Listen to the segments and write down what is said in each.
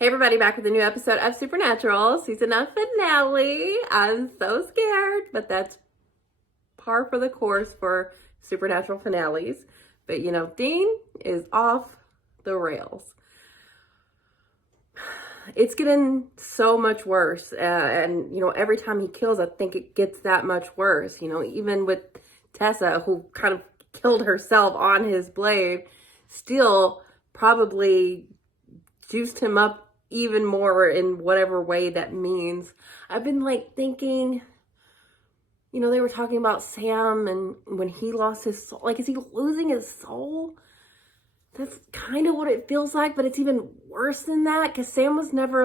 Hey everybody, back with a new episode of Supernatural, season of finale. I'm so scared, but that's par for the course for Supernatural finales. But Dean is off the rails. It's getting so much worse. And every time he kills, I think it gets that much worse. Even with Tessa, who kind of killed herself on his blade, still probably juiced him up even more in whatever way that means. I've been thinking, they were talking about Sam and when he lost his soul. Is he losing his soul? That's kind of what it feels like, but it's even worse than that because Sam was never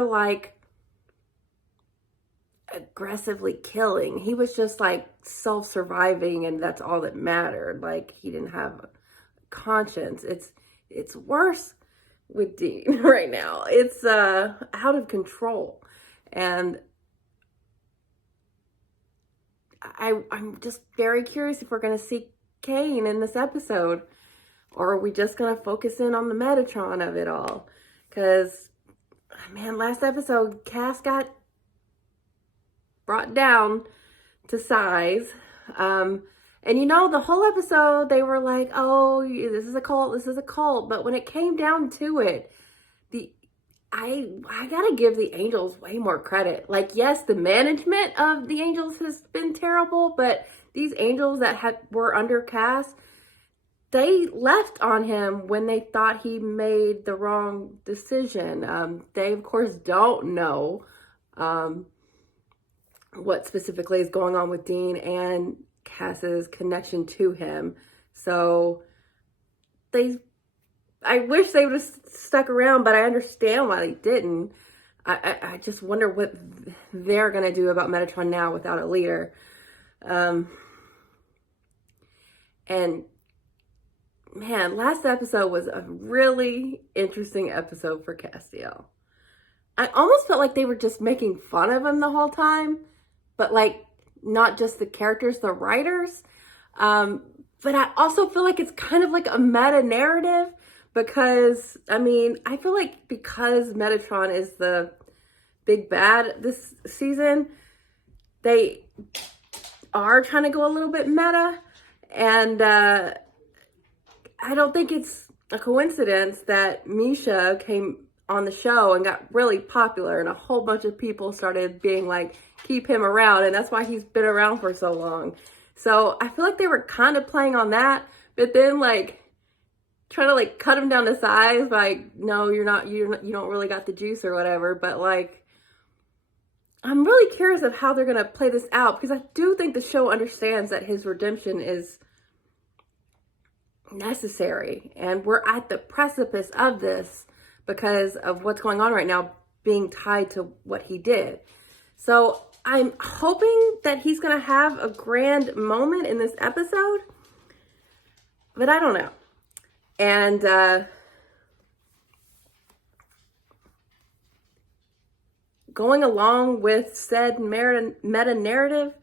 aggressively killing. He was just self-surviving, and that's all that mattered. He didn't have a conscience. It's worse with Dean right now. It's out of control. And I'm just very curious if we're going to see Kane in this episode, or are we just going to focus in on the Metatron of it all? Because, man, last episode, Cass got brought down to size. And the whole episode, they were like, oh, this is a cult, this is a cult. But when it came down to it, I gotta give the Angels way more credit. Yes, the management of the Angels has been terrible, but these Angels that were under Cass, they left on him when they thought he made the wrong decision. They, of course, don't know what specifically is going on with Dean and Cass's connection to him. So I wish they would have stuck around, but I understand why they didn't. I just wonder what they're going to do about Metatron now without a leader. And man, last episode was a really interesting episode for Castiel. I almost felt like they were just making fun of him the whole time, but not just the characters, the writers. But I also feel like it's kind of like a meta narrative because, I feel like because Metatron is the big bad this season, they are trying to go a little bit meta. And I don't think it's a coincidence that Misha came on the show and got really popular, and a whole bunch of people started being keep him around, and that's why he's been around for so long. So I feel like they were kind of playing on that, but then trying to cut him down to size, no, you don't really got the juice or whatever. But I'm really curious of how they're gonna play this out, because I do think the show understands that his redemption is necessary, and we're at the precipice of this because of what's going on right now being tied to what he did. So I'm hoping that he's going to have a grand moment in this episode, but I don't know. And going along with said meta narrative,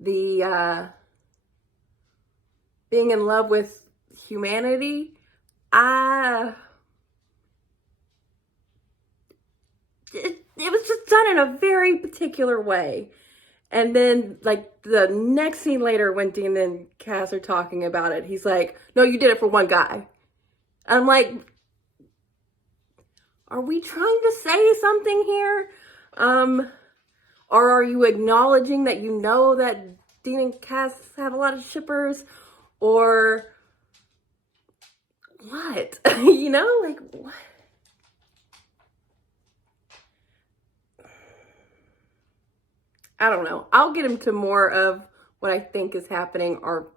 the being in love with humanity, it was just done in a very particular way. And then the next scene later, when Dean and Cass are talking about it, he's like, no, you did it for one guy. I'm like, are we trying to say something here? Or are you acknowledging that that Dean and Cass have a lot of shippers? Or what? What? I don't know. I'll get into more of what I think is happening, or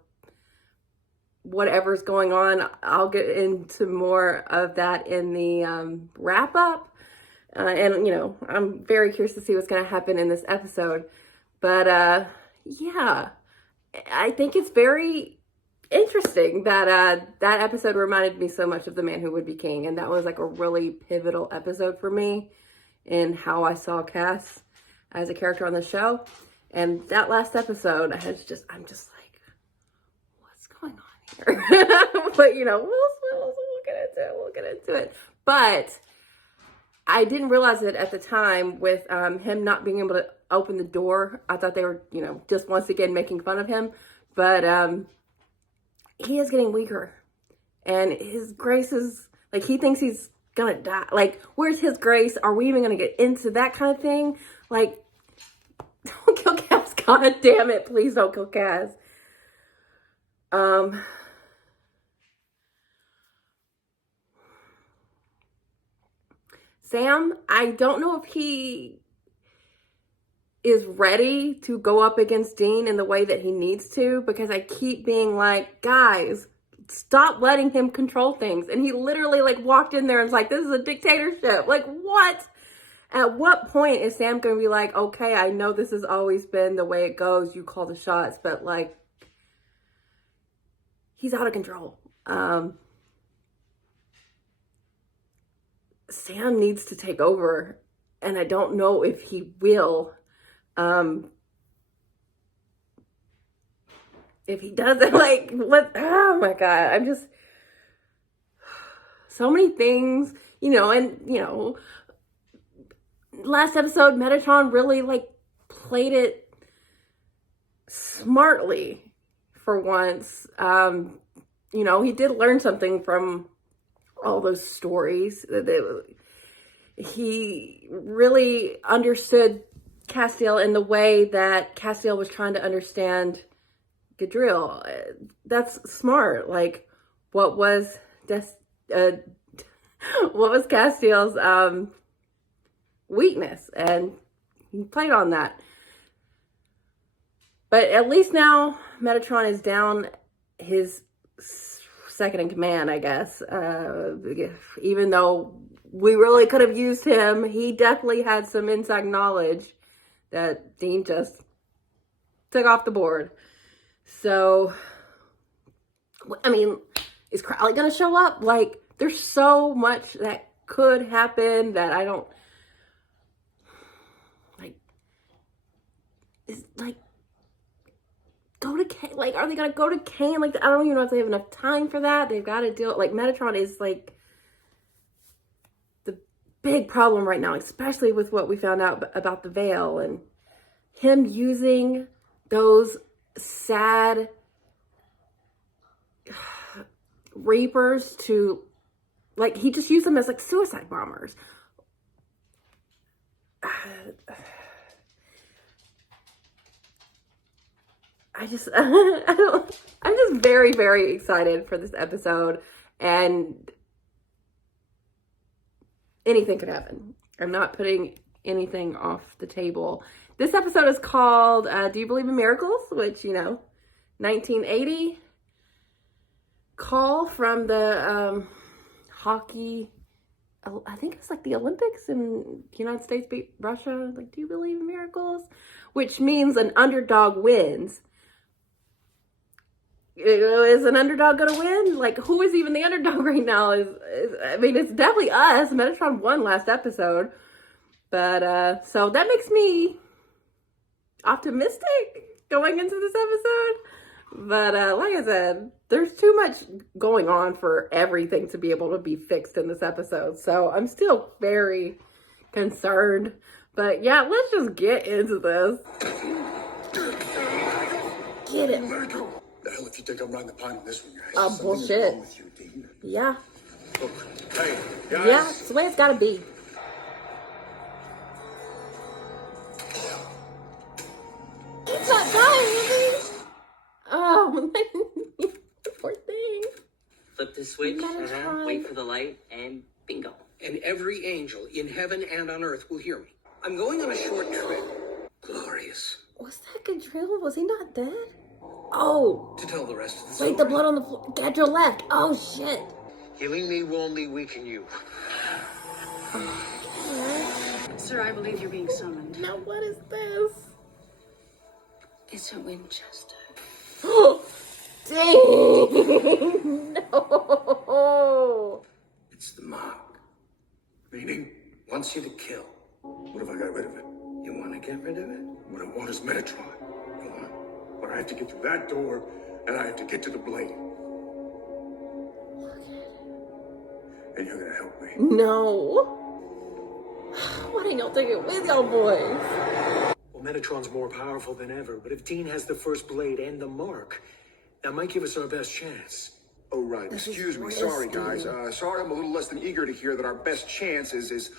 whatever's going on. I'll get into more of that in the wrap up. And I'm very curious to see what's going to happen in this episode. But yeah, I think it's very interesting that that episode reminded me so much of The Man Who Would Be King. And that was a really pivotal episode for me in how I saw Cass as a character on the show. And that last episode, I'm just what's going on here? But we'll get into it. But I didn't realize it at the time with him not being able to open the door. I thought they were, just once again making fun of him. But he is getting weaker. And his grace is, like, he thinks he's gonna die. Like, where's his grace? Are we even gonna get into that kind of thing? Like, don't kill Cass. God damn it. Please don't kill Cass. Sam, I don't know if he is ready to go up against Dean in the way that he needs to, because I keep being like, guys, stop letting him control things. And he literally like walked in there and was like, this is a dictatorship. Like, what? At what point is Sam going to be like, okay, I know this has always been the way it goes. You call the shots, but like, he's out of control. Sam needs to take over, and I don't know if he will. If he doesn't, like, what? Oh my God. I'm just, so many things, and, last episode, Metatron really, like, played it smartly for once. He did learn something from all those stories. He really understood Castiel in the way that Castiel was trying to understand Gadriel. That's smart. Like, what was Castiel's weakness, and he played on that. But at least now Metatron is down his second in command, I guess. Even though we really could have used him, he definitely had some inside knowledge that Dean just took off the board. So, I mean, is Crowley going to show up? Like, there's so much that could happen that I don't, go to Kane. Like, are they going to go to Kane? Like, I don't even know if they have enough time for that. They've got to deal, like, Metatron is, like, the big problem right now, especially with what we found out about the Veil and him using those sad Reapers to, like, he just used them as, like, suicide bombers. I'm just very, very excited for this episode, and anything could happen. I'm not putting anything off the table. This episode is called Do You Believe in Miracles? Which, 1980 call from the hockey, I think it's like the Olympics in the United States beat Russia. Like, do you believe in miracles? Which means an underdog wins. Is an underdog gonna win? Like, who is even the underdog right now? I mean, it's definitely us. Metatron won last episode, but so that makes me optimistic going into this episode. But like I said, there's too much going on for everything to be able to be fixed in this episode. So I'm still very concerned. But yeah, let's just get into this. Get it. The hell if you think I'm riding the pine on this one, guys. Oh, bullshit. With you, Dean. Yeah. Look, hey, guys. Yeah, it's the way it's gotta be. It's not dying, is he? Oh, poor thing. Flip the switch, wait for the light, and bingo. And every angel in heaven and on earth will hear me. I'm going on a short trip. Glorious. Was that Gadriel? Was he not dead? Oh. To tell the rest of the story. Wait, the blood on the floor. Gadriel left. Oh, shit. Healing me will only weaken you. Sir, I believe you're being summoned. Now what is this? It's a Winchester. Dang! No! It's the mark. Meaning, wants you to kill. What if I got rid of it? You want to get rid of it? What I want is Metatron. Go on. But I have to get through that door, and I have to get to the blade. And you're gonna help me. No. Why didn't y'all take it with y'all boys? Well, Metatron's more powerful than ever, but if Dean has the first blade and the mark, that might give us our best chance. Oh, right. Excuse me. Sorry, guys. Sorry, I'm a little less than eager to hear that our best chance is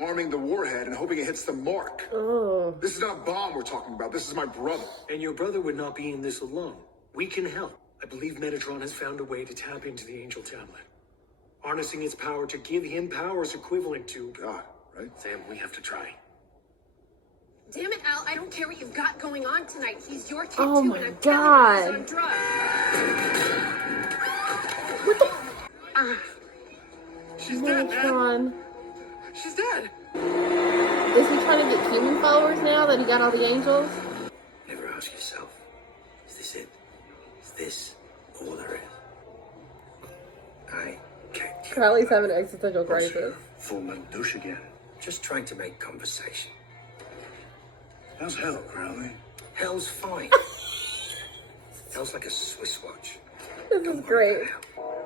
arming the warhead and hoping it hits the mark. Oh. This is not a bomb we're talking about. This is my brother. And your brother would not be in this alone. We can help. I believe Metatron has found a way to tap into the Angel Tablet, harnessing its power to give him powers equivalent to God, right? Sam, we have to try. Damn it, Al, I don't care what you've got going on tonight. He's your kid Oh too, my and I'm God. telling you he's on drugs. She's dead, man. Megatron. She's dead. Is he trying to get human followers now that he got all the angels? Never ask yourself, is this it? Is this all there is? I can't. Crowley's having an existential crisis. Crosshair, full metal douche again. Just trying to make conversation. How's hell, Crowley? Hell's fine. Hell's like a Swiss watch. This is great.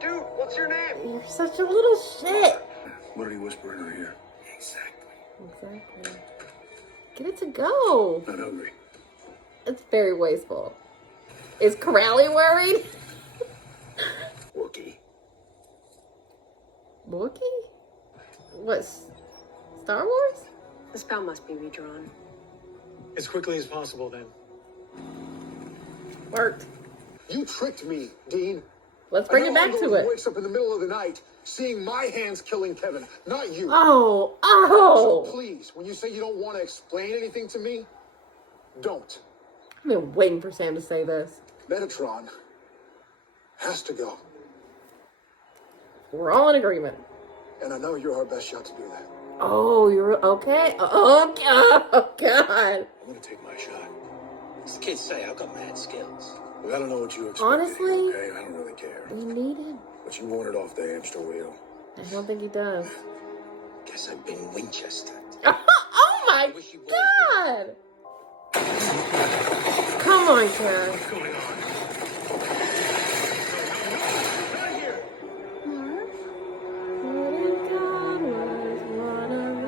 Dude, what's your name? You're such a little shit. What did he whisper in her ear? Exactly. Exactly. Get it to go. Not hungry. It's very wasteful. Is Crowley worried? Wookie. Wookie? What? Star Wars? The spell must be redrawn. As quickly as possible, then. Worked. You tricked me, Dean. Let's bring it back I'm the to one who it. wakes up in the middle of the night seeing my hands killing Kevin, not you. Oh, So oh! please, when you say you don't want to explain anything to me, don't. I've been waiting for Sam to say this. Metatron has to go. We're all in agreement. And I know you're our best shot to do that. Oh, you're okay? Oh, God. Oh, God. I'm gonna take my shot. As the kids say, I've got mad skills. Look, I don't know what you expect. Honestly? Okay, I don't really care. We need it. But you wanted off the hamster wheel. I don't think he does. Guess I've been Winchester. Oh, my wish you boys God. Come on, Kara. What's going on? Not here! What if God was one of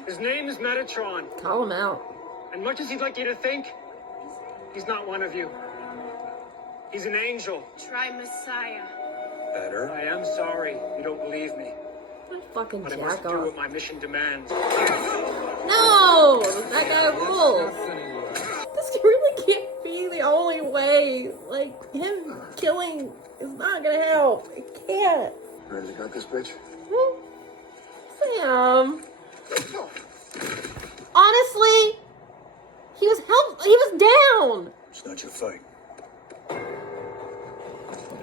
us? His name is Metatron. Call him out. And much as he'd like you to think, he's not one of you. He's an angel. Try Messiah. Better. I am sorry you don't believe me, What a fucking but I must jack do off. what my mission demands. No! That guy rules. This really can't be the only way. Like, him killing is not gonna help. It can't. Ready to cut this bitch? Sam. Honestly, he was down. It's not your fight.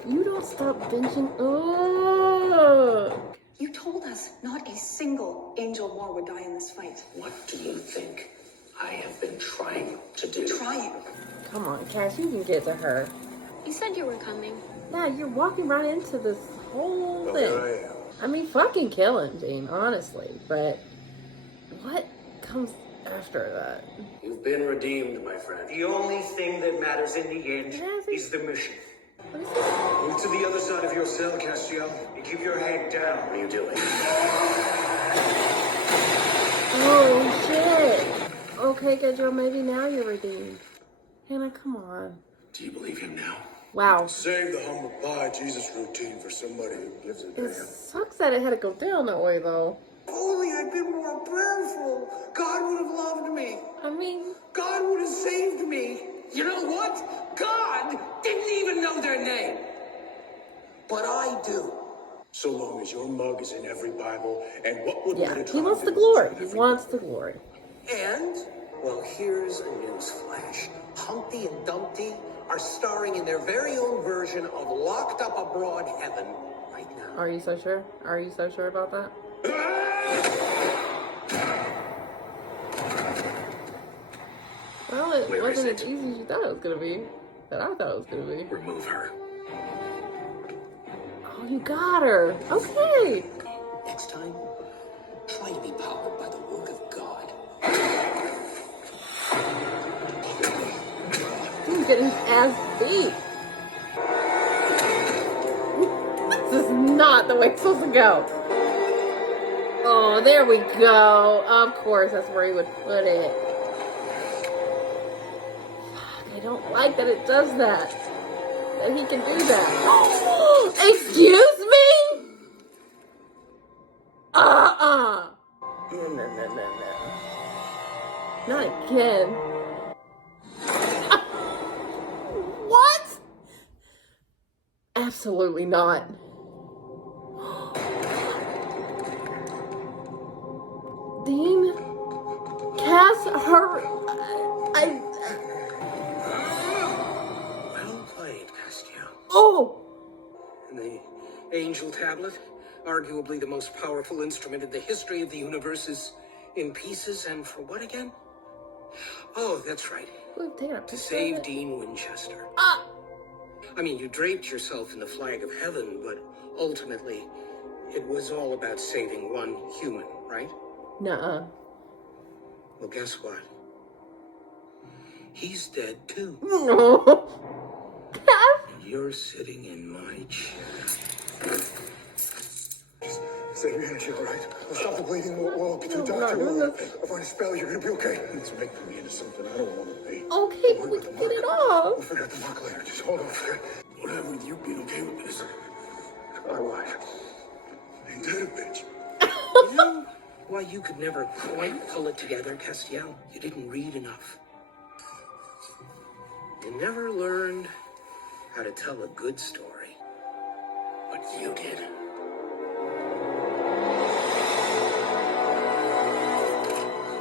You don't stop benching. Ugh. You told us not a single angel more would die in this fight. What do you think I have been trying to do? Trying. Come on, Cass, you can get to her. You said you were coming. Yeah, you're walking right into this whole Well, thing. there I am. I mean, fucking kill him, Dean, honestly. But what comes after that? You've been redeemed, my friend. The only thing that matters in the end Yes. is the mission. What is this? Move to the other side of your cell, Castiel, and keep your head down. What are you doing? Oh, shit. Okay, good Joe, maybe now you're redeemed. Hannah, come on. Do you believe him now? Wow. Save the humble pie Jesus routine for somebody who gives a It damn. sucks that it had to go down that way, though. Only I'd been more prayerful. God would have loved me. I mean, God would have saved me. You know what? God didn't even know their name. But I do. So long as your mug is in every Bible, and what would yeah, Metatron he wants the do glory. with He every wants Bible? the glory. And, well, here's a news flash. Humpty and Dumpty are starring in their very own version of Locked Up Abroad Heaven right now. Are you so sure? Are you so sure about that? Well, it Where wasn't is as it? easy as you thought it was gonna be. That I thought it was gonna be. Remove her. Oh, you got her. Okay. Next time, try to be powered by the Word of God. He's getting his ass beat. This is not the way it's supposed to go. Oh. Oh, there we go. Of course, that's where he would put it. Fuck, I don't like that it does that. That he can do that. Excuse me? No. Not again. What? Absolutely not. Dean? Cass, her... Well played, Castiel. Oh! And the Angel Tablet, arguably the most powerful instrument in the history of the universe, is in pieces, and for what again? Oh, that's right. We've taken a To picture save of it. Dean Winchester. Ah! I mean, you draped yourself in the flag of heaven, but ultimately, it was all about saving one human, right? Nuh-uh. Well, guess what? He's dead too. No. And you're sitting in my chair. Save your energy, all right? We'll stop the bleeding. We'll get to the I'm not doctor. doing We'll this. find a spell. You're gonna be okay. It's making me into something I don't want to be. Okay, but we can get it off. We'll figure out the mark later. Just hold on for that. What happened with you being okay with this? I lied. Ain't that a bitch? You know why you could never quite pull it together, Castiel? You didn't read enough. You never learned how to tell a good story. But you did.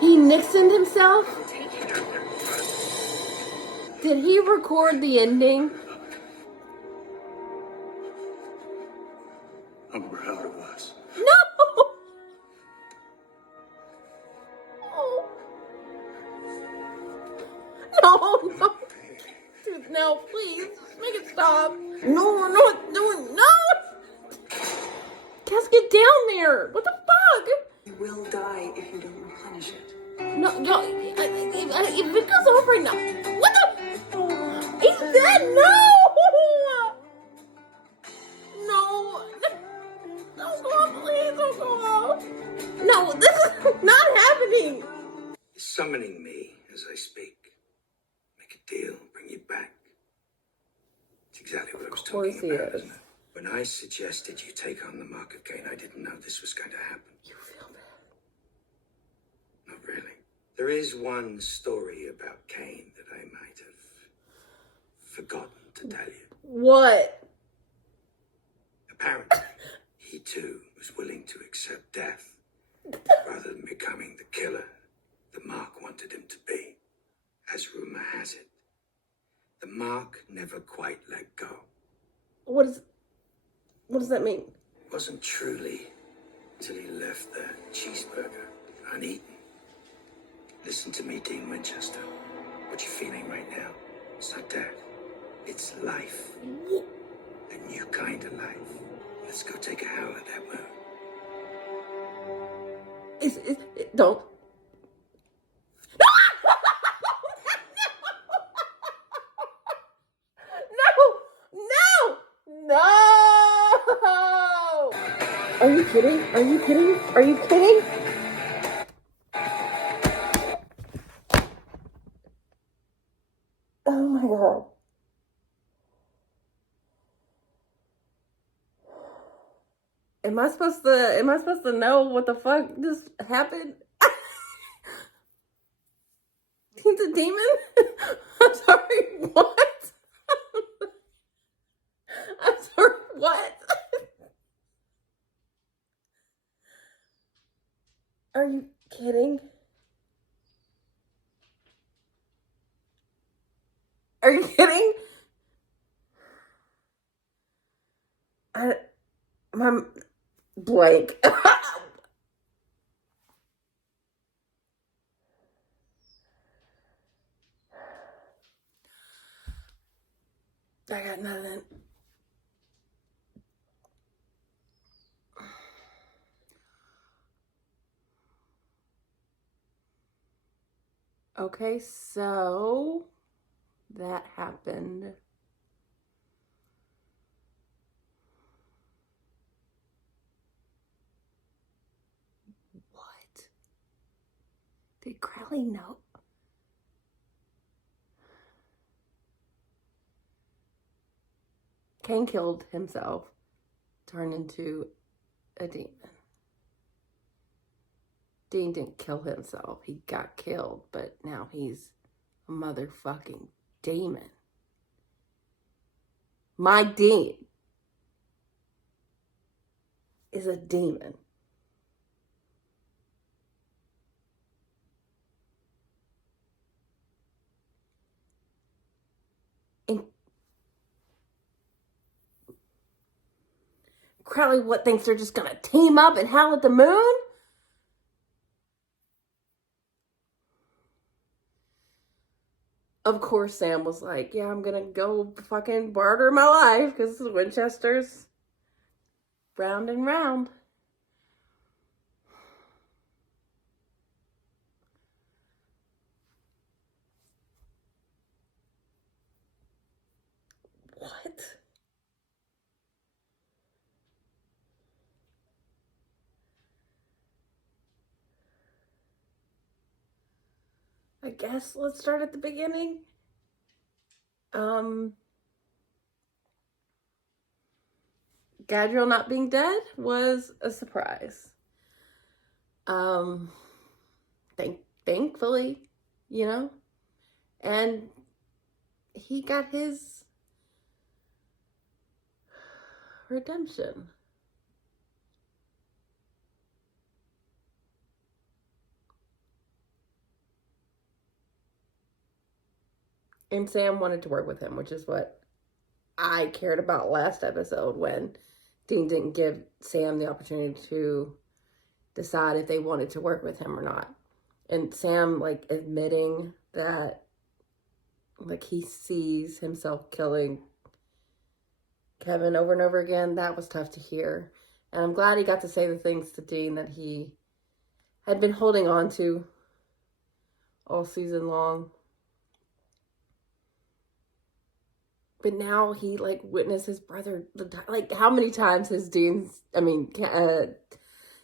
He Nixoned himself? Did he record the ending? I'm proud of us. No! Oh. No. Dude, no, please. Just make it stop. No, no. Cass, get down there. What the fuck? You will die if you don't replenish it. No, if it goes over now. What the? He's dead. No! No, go on, please. Don't go off. No, this is not happening. He's summoning me as I speak. Make a deal, bring you back. It's exactly what I was course talking he about, is. isn't it? When I suggested you take on the Mark of Cain, I didn't know this was going to happen. You feel bad. Not really. There is one story about Cain that I might have forgotten to tell you. What? Apparently, he too was willing to accept death rather than becoming the killer the Mark wanted him to be. As rumor has it, the Mark never quite let go. What does that mean? It wasn't truly till he left the cheeseburger uneaten. Listen to me, Dean Winchester. What you're feeling right now, it's not death. It's life. A new kind of life. Let's go take a howl at that moon. Don't. No! Are you kidding? Are you kidding? Are you kidding? Oh my god. Am I supposed to know what the fuck just happened? He's a demon? I'm sorry, what? I'm sorry, what? Are you kidding? Are you kidding? I'm blank. I got nothing. Okay, so that happened. Did Crowley know? Kane killed himself, turned into a demon. Dean didn't kill himself. He got killed, but now he's a motherfucking demon. My Dean is a demon. And Crowley, what, thinks they're just gonna team up and howl at the moon? Of course, Sam was like, yeah, I'm gonna go fucking barter my life because Winchester's round and round. What? I guess let's start at the beginning. Gadriel not being dead was a surprise. Thankfully, you know, and he got his redemption. And Sam wanted to work with him, which is what I cared about last episode when Dean didn't give Sam the opportunity to decide if they wanted to work with him or not. And Sam, like, admitting that, like, he sees himself killing Kevin over and over again, that was tough to hear. And I'm glad he got to say the things to Dean that he had been holding on to all season long. But now he, like, witnessed his brother, like, how many times has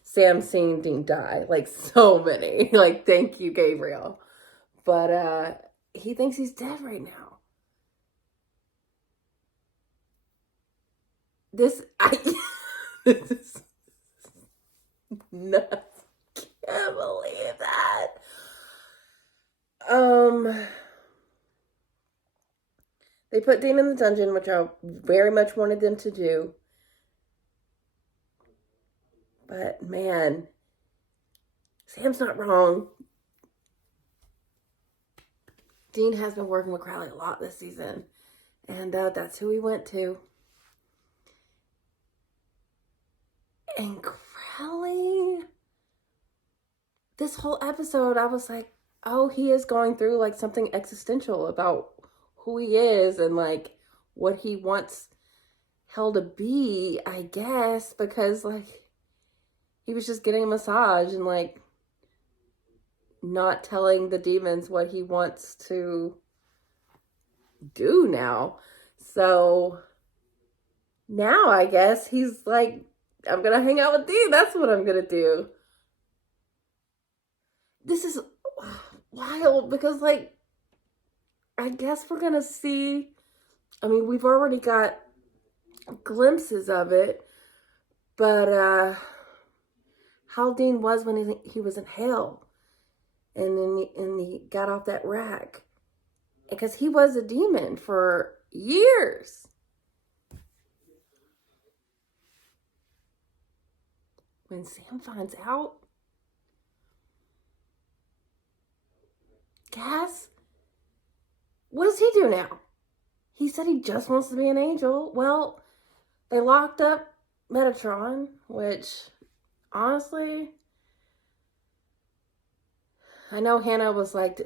Sam seen Dean die? Like, so many. Like, thank you, Gabriel. But he thinks he's dead right now. This is nuts. Can't believe that. They put Dean in the dungeon, which I very much wanted them to do. But, man, Sam's not wrong. Dean has been working with Crowley a lot this season. And that's who he went to. And Crowley, this whole episode, I was like, oh, he is going through, like, something existential about who he is and, like, what he wants hell to be, I guess, because, like, he was just getting a massage and, like, not telling the demons what he wants to do now. So now I guess he's like, I'm gonna hang out with Dean. That's what I'm gonna do. This is wild because, like, I guess we're gonna see, I mean, we've already got glimpses of it, but how Dean was when he was in hell and then he got off that rack, because he was a demon for years. When Sam finds out, Cass, what does he do now? He said he just wants to be an angel. Well, they locked up Metatron, which, honestly, I know Hannah was like,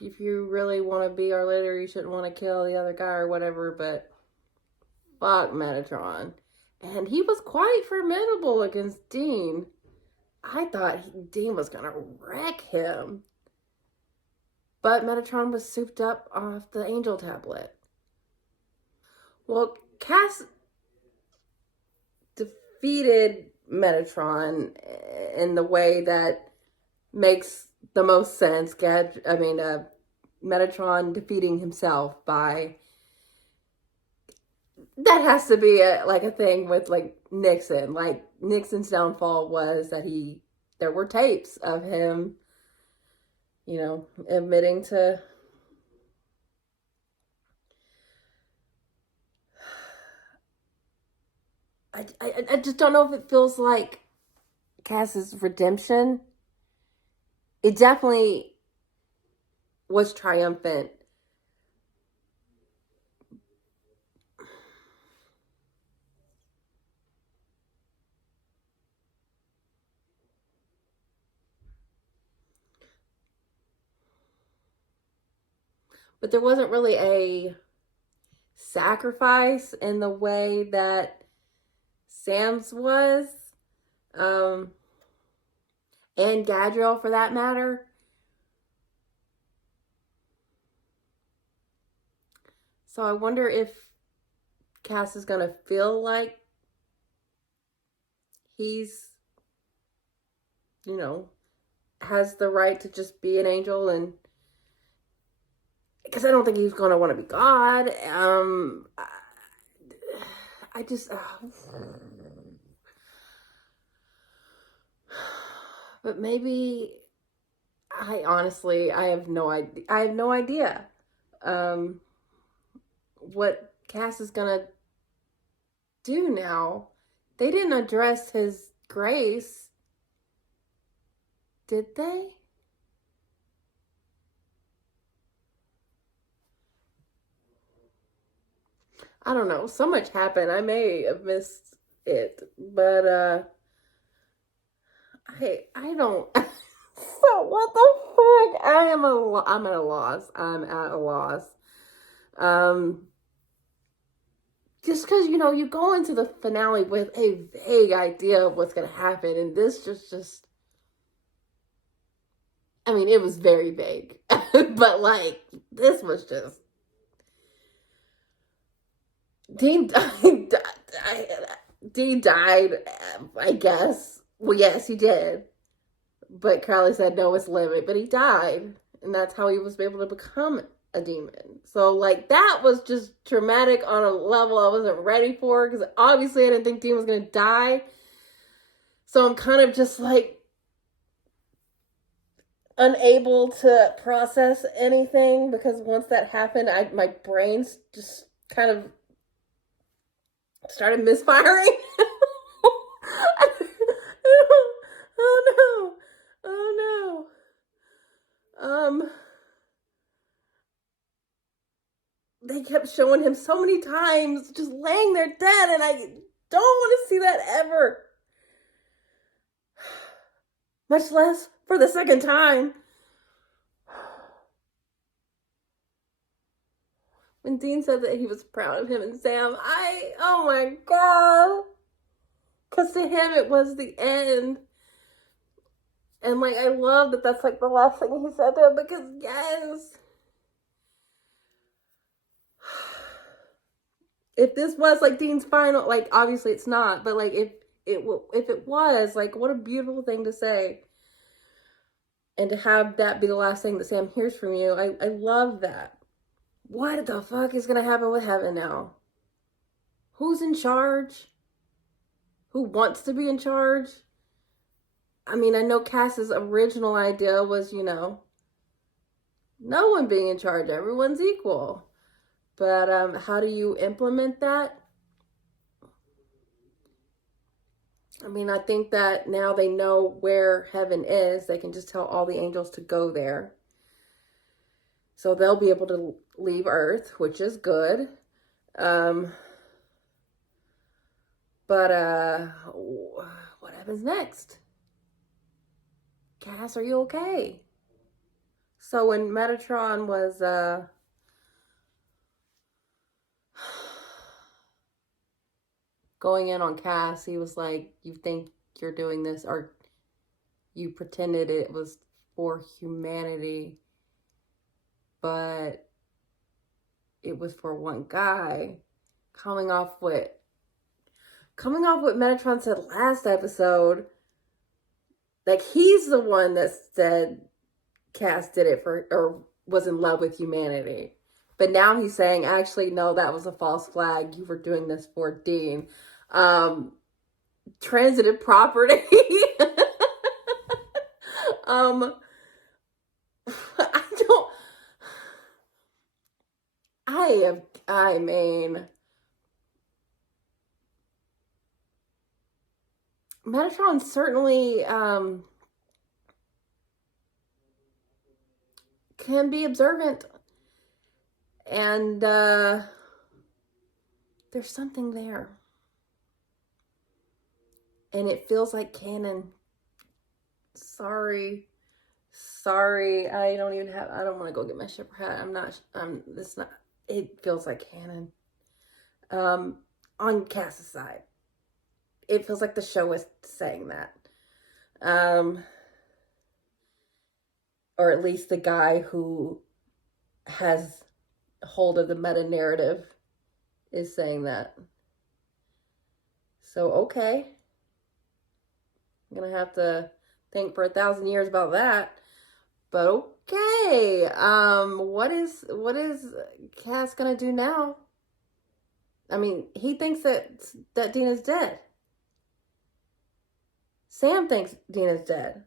if you really want to be our leader, you shouldn't want to kill the other guy or whatever, but fuck Metatron. And he was quite formidable against Dean. I thought Dean was going to wreck him. But Metatron was souped up off the angel tablet. Well, Cass defeated Metatron in the way that makes the most sense. Metatron defeating himself by, that has to be a thing with like Nixon. Like Nixon's downfall was that there were tapes of him, admitting to I just don't know if it feels like Cass's redemption. It definitely was triumphant. But there wasn't really a sacrifice in the way that Sam's was, and Gadriel for that matter. So I wonder if Cass is gonna feel like he's, has the right to just be an angel, and because I don't think he's gonna want to be God. I just, but maybe I have no idea. I have no idea what Cass is gonna do now. They didn't address his grace, did they? I don't know. So much happened. I may have missed it, but I don't. So what the frick? I'm at a loss. I'm at a loss. Just because you go into the finale with a vague idea of what's gonna happen, and this just. I mean, it was very vague, but like this was just. Dean died, I guess. Well, yes, he did. But Crowley said, no, it's limit. But he died. And that's how he was able to become a demon. So, like, that was just traumatic on a level I wasn't ready for. Because obviously I didn't think Dean was going to die. So I'm kind of just, like, unable to process anything. Because once that happened, my brain's just kind of started misfiring. Oh no. They kept showing him so many times just laying there dead, and I don't want to see that ever. Much less for the second time. When Dean said that he was proud of him and Sam, oh my God. Because to him, it was the end. And, like, I love that that's, like, the last thing he said to him, because, yes. If this was, like, Dean's final, like, obviously it's not, but, like, if it was, like, what a beautiful thing to say. And to have that be the last thing that Sam hears from you, I love that. What the fuck is going to happen with heaven now? Who's in charge? Who wants to be in charge? I mean, I know Cass's original idea was, no one being in charge. Everyone's equal. But how do you implement that? I mean, I think that now they know where heaven is. They can just tell all the angels to go there. So they'll be able to leave Earth, which is good. But what happens next? Cass, are you okay? So when Metatron was going in on Cass, he was like, you think you're doing this, or you pretended it was for humanity, but it was for one guy. Coming off what Metatron said last episode, like, he's the one that said Cass did it for, or was in love with humanity. But now he's saying, actually, no, that was a false flag. You were doing this for Dean. Transitive property. I mean, Metatron certainly, can be observant. And, there's something there. And it feels like canon. Sorry, I don't want to go get my shipper hat. It feels like canon. On Cass's side. It feels like the show is saying that. Or at least the guy who has hold of the meta narrative is saying that. So, okay. I'm going to have to think for 1,000 years about that. But okay. What is Cass going to do now? I mean, he thinks that Dina's dead. Sam thinks Dina's dead.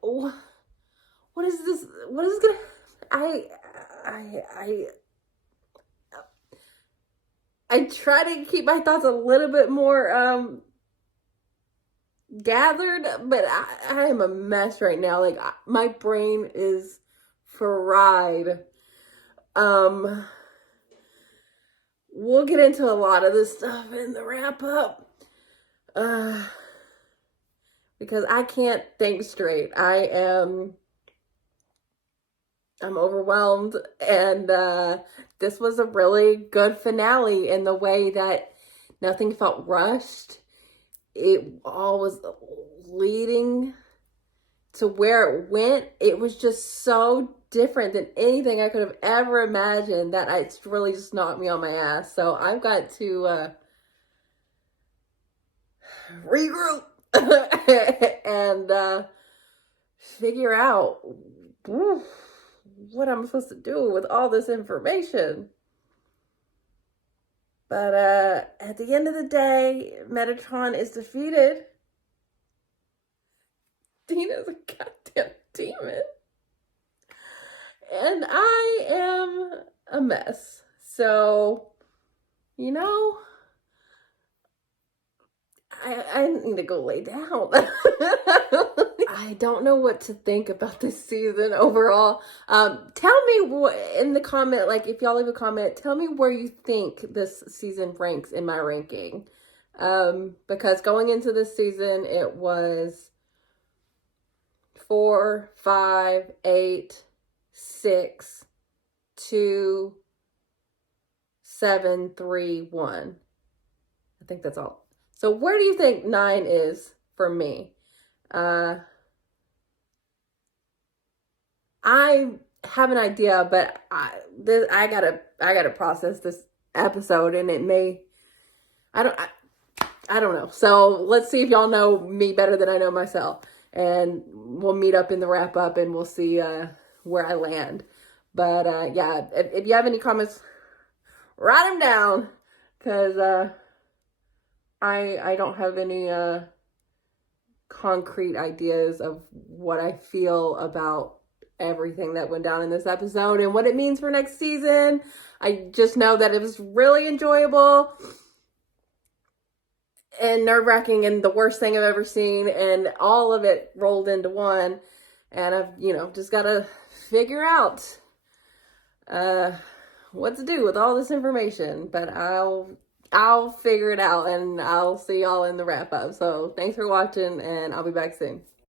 What is this? What is gonna? I try to keep my thoughts a little bit more gathered, but I am a mess right now. Like, my brain is fried. We'll get into a lot of this stuff in the wrap up. Because I can't think straight. I'm overwhelmed, and this was a really good finale in the way that nothing felt rushed. It all was leading to where it went. It was just so different than anything I could have ever imagined that it's really just knocked me on my ass. So I've got to regroup and figure out what I'm supposed to do with all this information. But at the end of the day, Metatron is defeated. Dina's a goddamn demon. And I am a mess. So, you know, I need to go lay down. I don't know what to think about this season overall. Tell me in the comment, like if y'all leave a comment, tell me where you think this season ranks in my ranking. Because going into this season, it was 4, 5, 8, 6, 2, 7, 3, 1. I think that's all. So where do you think 9 is for me? I have an idea, but I gotta process this episode, and it may, I don't know. So let's see if y'all know me better than I know myself, and we'll meet up in the wrap up, and we'll see where I land. But yeah, if you have any comments, write them down, because I don't have any concrete ideas of what I feel about everything that went down in this episode and what it means for next season. I just know that it was really enjoyable and nerve-wracking and the worst thing I've ever seen, and all of it rolled into one. And I've, just got to figure out what to do with all this information. But I'll figure it out, and I'll see y'all in the wrap-up. So thanks for watching, and I'll be back soon.